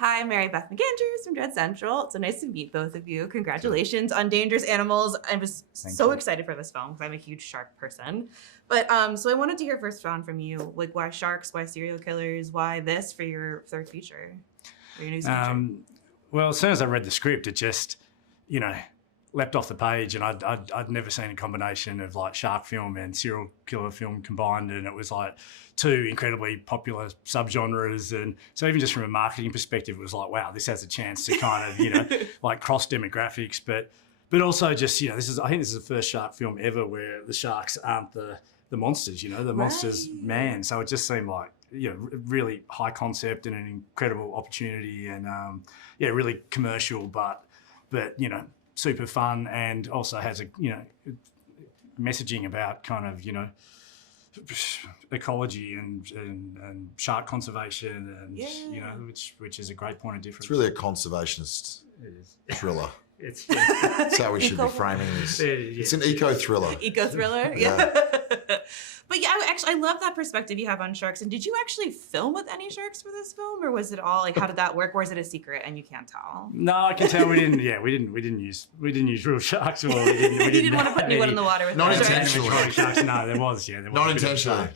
Hi, I'm Mary Beth McAndrews from Dread Central. It's so nice to meet both of you. Congratulations on Dangerous Animals. I was so excited for this film because I'm a huge shark person. But so I wanted to hear first, Sean, from you. Like, why sharks? Why serial killers? Why this for your third feature? Or your news feature? Well, as soon as I read the script, it just, leapt off the page, and I'd never seen a combination of like shark film and serial killer film combined, and it was like two incredibly popular subgenres, and so even just from a marketing perspective, it was like, wow, this has a chance to kind of like cross demographics, but also just I think this is the first shark film ever where the sharks aren't the monsters, the monsters man. So it just seemed like really high concept and an incredible opportunity, and really commercial, but super fun, and also has a messaging about kind of ecology and shark conservation, and which is a great point of difference. It's really a conservationist thriller. It's That's how we should be framing this. It's an eco thriller. Eco thriller, yeah. But yeah, I love that perspective you have on sharks. And did you actually film with any sharks for this film, or was it all like, how did that work? Or is it a secret and you can't tell? No, I can tell we didn't. Yeah, we didn't use real sharks. Well, we didn't want to put anyone in the water with not sharks. intentionally. Sharks. No, there was. Not intentionally.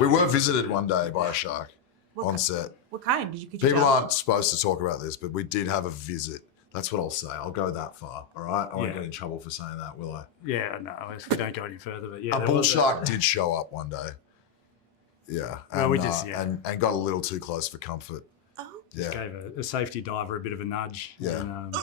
We were visited one day by a shark on set. What kind? People aren't supposed to talk about this, but we did have a visit. That's what I'll say. I'll go that far. All right. I won't get in trouble for saying that, will I? Yeah, no. We don't go any further. But yeah, a bull shark did show up one day. Yeah. And, well, we did. And got a little too close for comfort. Oh. Yeah. Just gave a safety diver a bit of a nudge. Yeah. And,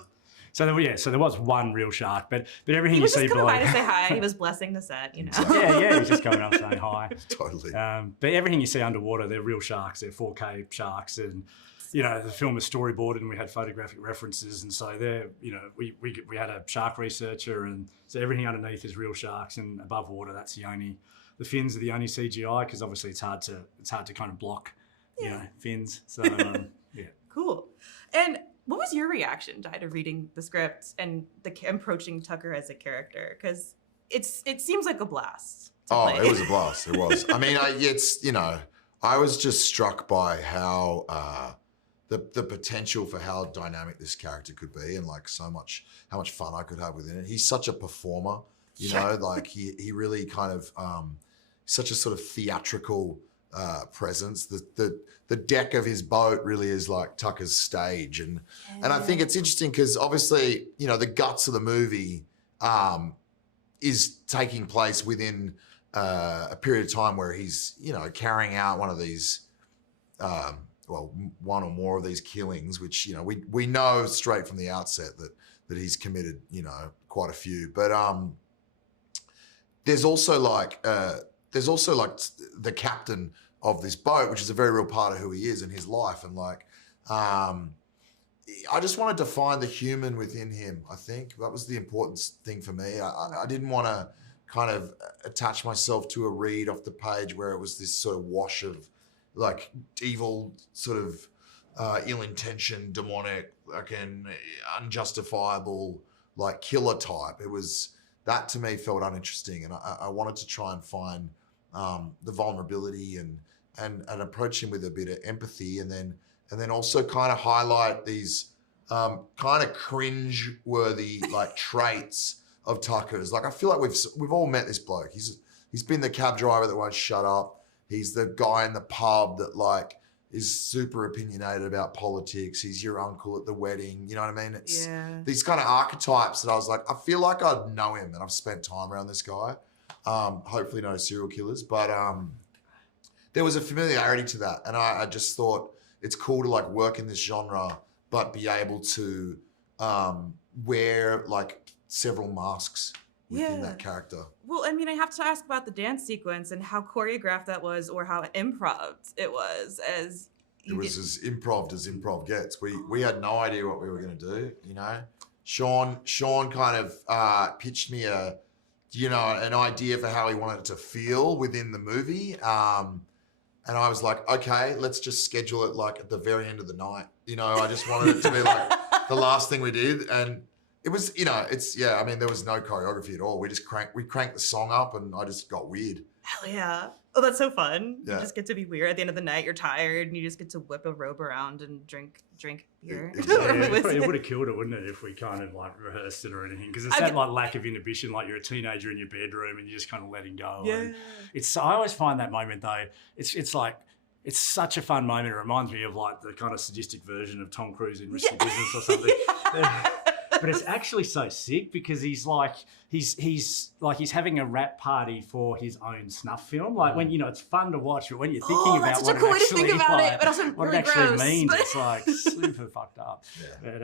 so there was one real shark, but everything you see below. He was just coming by to say hi. He was blessing the set, Exactly. Yeah, he's just coming up saying hi. Totally. But everything you see underwater, they're real sharks. They're 4K sharks, and the film was storyboarded, and we had photographic references, and so there, we had a shark researcher, and so everything underneath is real sharks, and above water, that's the fins are the only CGI, because obviously it's hard to kind of block, fins. So yeah. Cool. And what was your reaction, Jai, to reading the script and approaching Tucker as a character? Because it seems like a blast. It was a blast. It was. I mean, I was just struck by how the potential for how dynamic this character could be, and like how much fun I could have within it. He's such a performer, like he really kind of such a sort of theatrical presence. The deck of his boat really is like Tucker's stage, and I think it's interesting because obviously the guts of the movie is taking place within a period of time where he's carrying out one of these one or more of these killings, which we know straight from the outset that he's committed quite a few, but there's also like the captain of this boat, which is a very real part of who he is in his life. And I just wanted to find the human within him. I think that was the important thing for me. I didn't want to kind of attach myself to a read off the page where it was this sort of wash of like evil, sort of ill-intentioned, demonic, unjustifiable, like killer type. It was, that to me felt uninteresting. And I wanted to try and find the vulnerability and approach him with a bit of empathy, and then also kind of highlight these kind of cringe-worthy like traits of Tucker's. Like I feel like we've all met this bloke. He's been the cab driver that won't shut up. He's the guy in the pub that like is super opinionated about politics. He's your uncle at the wedding. You know what I mean? It's these kind of archetypes that I was like, I feel like I'd know him, and I've spent time around this guy. Hopefully no serial killers, but there was a familiarity to that, and I just thought it's cool to like work in this genre, but be able to wear like several masks within that character. Well, I mean, I have to ask about the dance sequence and how choreographed that was, or how improv it was. It was as improv gets. We had no idea what we were going to do. Sean kind of pitched me an idea for how he wanted it to feel within the movie. And I was like, okay, let's just schedule it like at the very end of the night. I just wanted it to be like the last thing we did. And it was, I mean, there was no choreography at all. We cranked the song up, and I just got weird. Hell yeah. Oh, that's so fun. Yeah. You just get to be weird. At the end of the night, you're tired, and you just get to whip a robe around and drink drink beer. Exactly. It would have killed it, wouldn't it, if we kind of like rehearsed it or anything? Because it's that like lack of inhibition, like you're a teenager in your bedroom and you're just kind of letting go. Yeah. And I always find that moment though, it's like, it's such a fun moment. It reminds me of like the kind of sadistic version of Tom Cruise in Risky Business or something. But it's actually so sick because he's having a rap party for his own snuff film. Like when, it's fun to watch, but when you're thinking about that's what such a cool way to actually, think about like, it, but also what really it actually gross. means, it's like super fucked up. Yeah. But,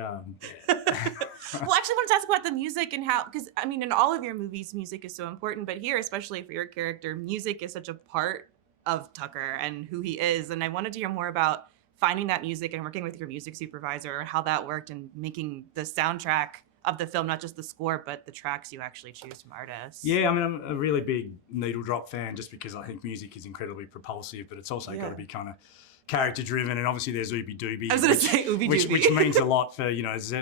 Well, actually, I wanted to ask about the music and how, because I mean, in all of your movies, music is so important, but here, especially for your character, music is such a part of Tucker and who he is. And I wanted to hear more about finding that music and working with your music supervisor, how that worked and making the soundtrack of the film, not just the score, but the tracks you actually choose from artists. yeah, I mean, I'm a really big needle drop fan just because I think music is incredibly propulsive, but it's also got to be kind of character driven. And obviously there's Ooby Dooby. I was going to say Ooby Dooby. Which means a lot for,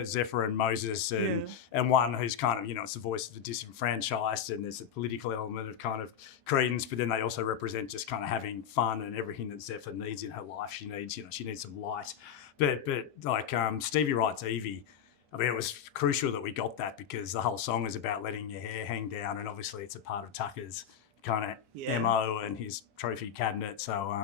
Zephyr and Moses and one who's kind of, it's the voice of the disenfranchised, and there's a political element of kind of credence, but then they also represent just kind of having fun and everything that Zephyr needs in her life. She needs, she needs some light. But like Stevie Wright's Evie, I mean, it was crucial that we got that because the whole song is about letting your hair hang down, and obviously it's a part of Tucker's kind of MO and his trophy cabinet. So,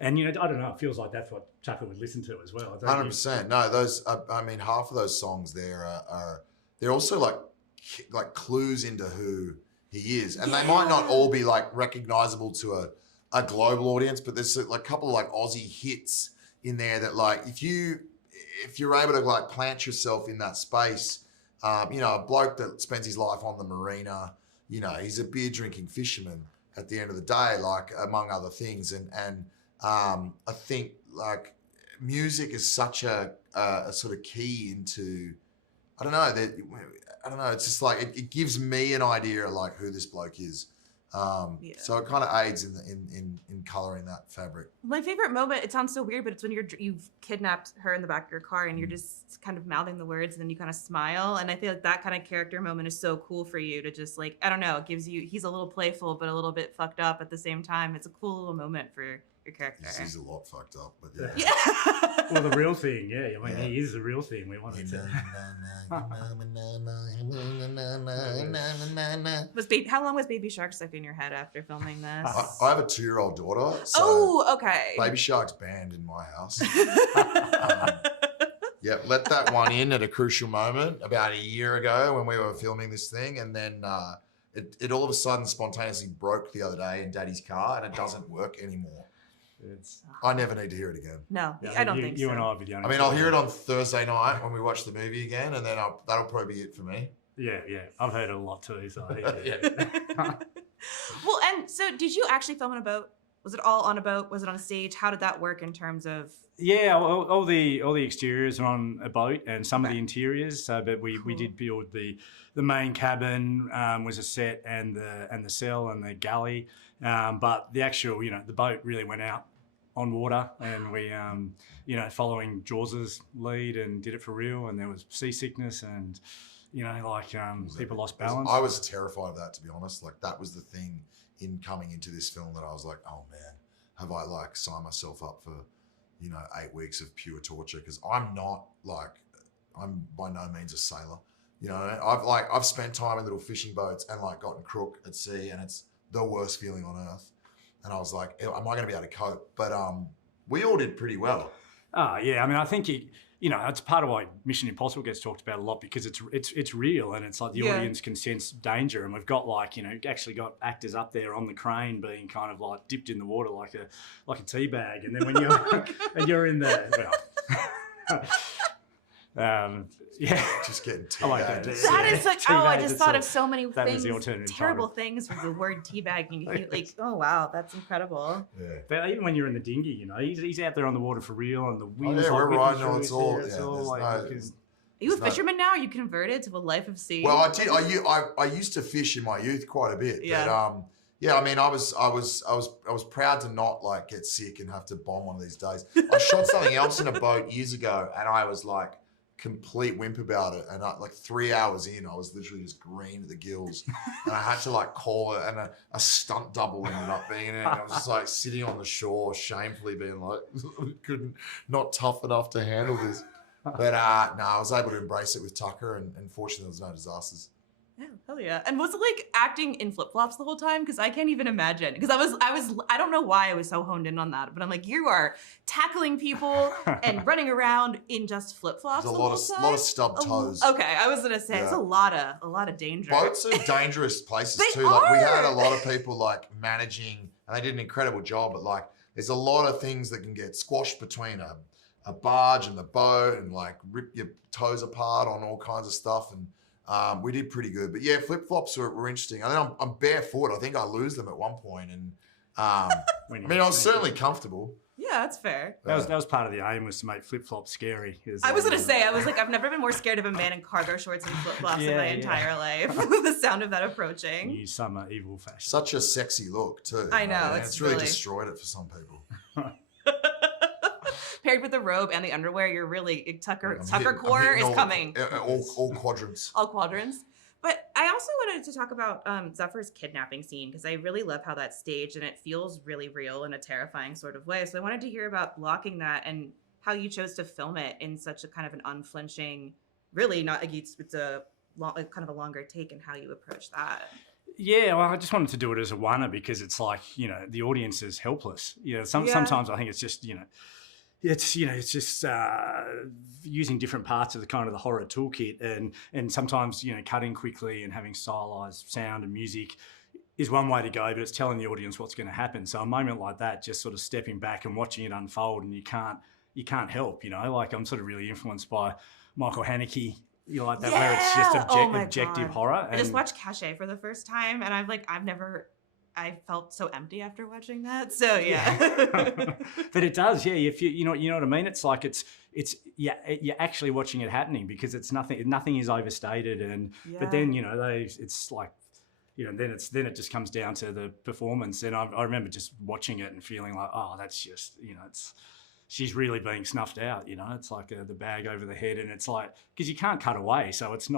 and I don't know, it feels like that's what Tucker would listen to as well. 100%. No, those. I mean, half of those songs there are they're also like clues into who he is, and they might not all be like recognizable to a global audience, but there's like a couple of like Aussie hits in there that like if you're able to like plant yourself in that space, a bloke that spends his life on the marina, he's a beer drinking fisherman at the end of the day, like among other things. And I think like music is such a sort of key into, I don't know. It's just like, it gives me an idea of like who this bloke is. So it kind of aids in coloring that fabric. My favorite moment, it sounds so weird, but it's when you've kidnapped her in the back of your car and you're just kind of mouthing the words and then you kind of smile. And I feel like that kind of character moment is so cool for you to just like, I don't know, it gives you, he's a little playful, but a little bit fucked up at the same time. It's a cool little moment for your character. He's a lot fucked up, but yeah. Well, the real thing, I mean, he is the real thing. We wanted to. How long was Baby Shark stuck in your head after filming this? I have a 2-year-old daughter. So okay. Baby Shark's banned in my house. Let that one in at a crucial moment about a year ago when we were filming this thing, and then it all of a sudden spontaneously broke the other day in Daddy's car, and it doesn't work anymore. I never need to hear it again. No, I don't think so. You and I will be the only. I mean, I'll hear it on Thursday night when we watch the movie again, and then that'll probably be it for me. Yeah. I've heard it a lot too. So Well, and so did you actually film on a boat? Was it all on a boat? Was it on a stage? How did that work in terms of? Yeah, all the exteriors are on a boat, and some of the interiors. But we did build the main cabin was a set, and the cell and the galley. But the actual, the boat really went out on water, and we, following Jaws's lead, and did it for real. And there was seasickness, and people lost balance. I was terrified of that, to be honest. Like that was the thing in coming into this film that I was like, oh man, have I like signed myself up for 8 weeks of pure torture? Because I'm by no means a sailor. I've spent time in little fishing boats and like gotten crook at sea, and it's the worst feeling on earth. And I was like, am I going to be able to cope? But we all did pretty well. Oh yeah, I mean, I think it's part of why Mission Impossible gets talked about a lot, because it's real, and it's like the audience can sense danger, and we've got actually got actors up there on the crane being kind of like dipped in the water like a tea bag, and then when you're and you're in the just getting teabagged. I like that. That is such. I just thought of so many things, terrible things with the word teabagging. Like, oh wow, that's incredible. Yeah. But even when you're in the dinghy, he's out there on the water for real, and the wind. We're riding on Are you a fisherman now? Are you converted to a life of sea? Well, I did. I used to fish in my youth quite a bit. Yeah. But, I mean, I was proud to not like get sick and have to bomb one of these days. I shot something else in a boat years ago, and I was like complete wimp about it. And like 3 hours in, I was literally just green at the gills. And I had to like call it, and a stunt double ended up being in it. And I was just like sitting on the shore, shamefully being like, not tough enough to handle this. But no, I was able to embrace it with Tucker, and fortunately there was no disasters. Yeah, hell yeah. And was it like acting in flip-flops the whole time? Because I can't even imagine. Because I don't know why I was so honed in on that, but I'm like, you are tackling people and running around in just flip-flops There's the whole time? a lot of stub toes. Okay, I was gonna say, it's a lot of danger. Boats are dangerous places They too. Like, we are. had a lot of people like managing, and they did an incredible job, but like there's a lot of things that can get squashed between a barge and the boat, and like rip your toes apart on all kinds of stuff. And we did pretty good. But yeah, flip-flops were interesting. I mean, I'm barefoot. I think I lose them at one point. And I mean, I was certainly comfortable. Yeah, that's fair. That was part of the aim, was to make flip-flops scary. I was gonna say, I was like, I've never been more scared of a man in cargo shorts and flip-flops in my entire life. The sound of that approaching. New summer evil fashion. Such a sexy look too. I know, And it's really really destroyed it for some people. Paired with the robe and the underwear, you're really Tucker I'm core hitting is all, coming. All quadrants. All quadrants. But I also wanted to talk about Zephyr's kidnapping scene, because I really love how that's staged and it feels really real in a terrifying sort of way. So I wanted to hear about blocking that and how you chose to film it in such a kind of an unflinching, really not like it's a kind of a longer take, and how you approach that. Yeah, well, I just wanted to do it as a oneer, because it's like, the audience is helpless. Sometimes I think it's just, it's just using different parts of the horror toolkit, and sometimes cutting quickly and having stylized sound and music is one way to go, but it's telling the audience what's going to happen. So a moment like that, just sort of stepping back and watching it unfold, and you can't help. Like, I'm sort of really influenced by Michael Haneke. Like that, where it's just objective horror. I just watched Cache for the first time, and I felt so empty after watching that. So yeah. But it does, yeah. If you know what I mean. It's like you're actually watching it happening, because it's nothing is overstated, and but then it's like then it just comes down to the performance. And I remember just watching it and feeling like, oh, that's just she's really being snuffed out. It's like the bag over the head, and it's like, because you can't cut away, so it's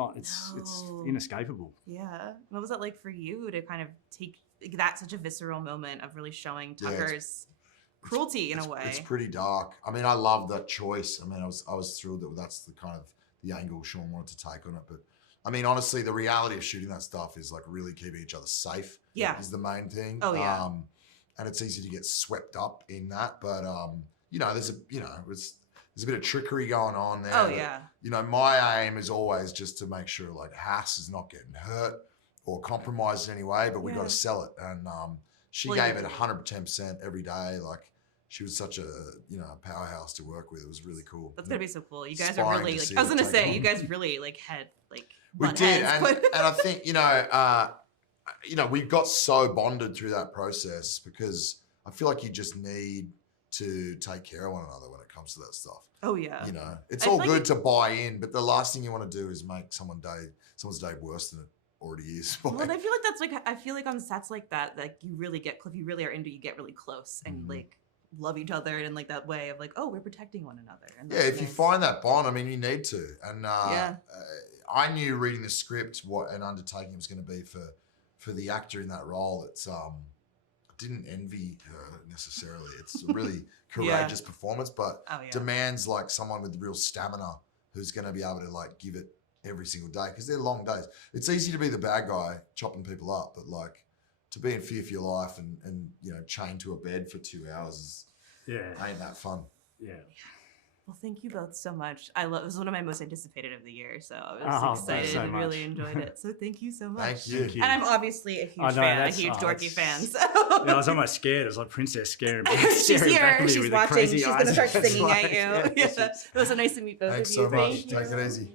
inescapable. Yeah. What was it like for you to kind of take that such a visceral moment of really showing Tucker's cruelty in a way? It's pretty dark. I mean, I love that choice. I mean, I was thrilled that that's the kind of the angle Sean wanted to take on it. But I mean, honestly, the reality of shooting that stuff is like really keeping each other safe. Yeah, is the main thing. Oh yeah. And it's easy to get swept up in that, but there's a bit of trickery going on there. Oh yeah. My aim is always just to make sure like Hass is not getting hurt or compromised in any way, but we got to sell it. And she gave it 110% every day. Like, she was such a powerhouse to work with. It was really cool. That's gonna be so cool. You guys are really like, I was gonna say, you guys really like had like we did, and I think we got so bonded through that process, because I feel like you just need to take care of one another when it comes to that stuff. Oh yeah. It's all good to buy in, but the last thing you want to do is make someone's day worse than it already is. Well, I feel like that's like, I feel like on sets like that, like you really get, if you really are into, you get really close and like love each other in like that way of like, oh, we're protecting one another. And yeah, if you find that bond, I mean, you need to. And I knew reading the script what an undertaking was going to be for the actor in that role. It's I didn't envy her necessarily. It's a really courageous performance, but demands like someone with real stamina who's going to be able to like give it every single day, because they're long days. It's easy to be the bad guy chopping people up, but like to be in fear for your life and chained to a bed for 2 hours ain't that fun. Yeah. Well, thank you both so much. It was one of my most anticipated of the year, so I was excited and really enjoyed it. So thank you so much. Thank you. And I'm obviously a huge fan, a huge dorky fan. So. I was almost scared. It was like Princess scaring me. She's here. She's watching. She's going to start singing at you. Yeah. It was so nice to meet both Thanks of you. so much. Take it easy.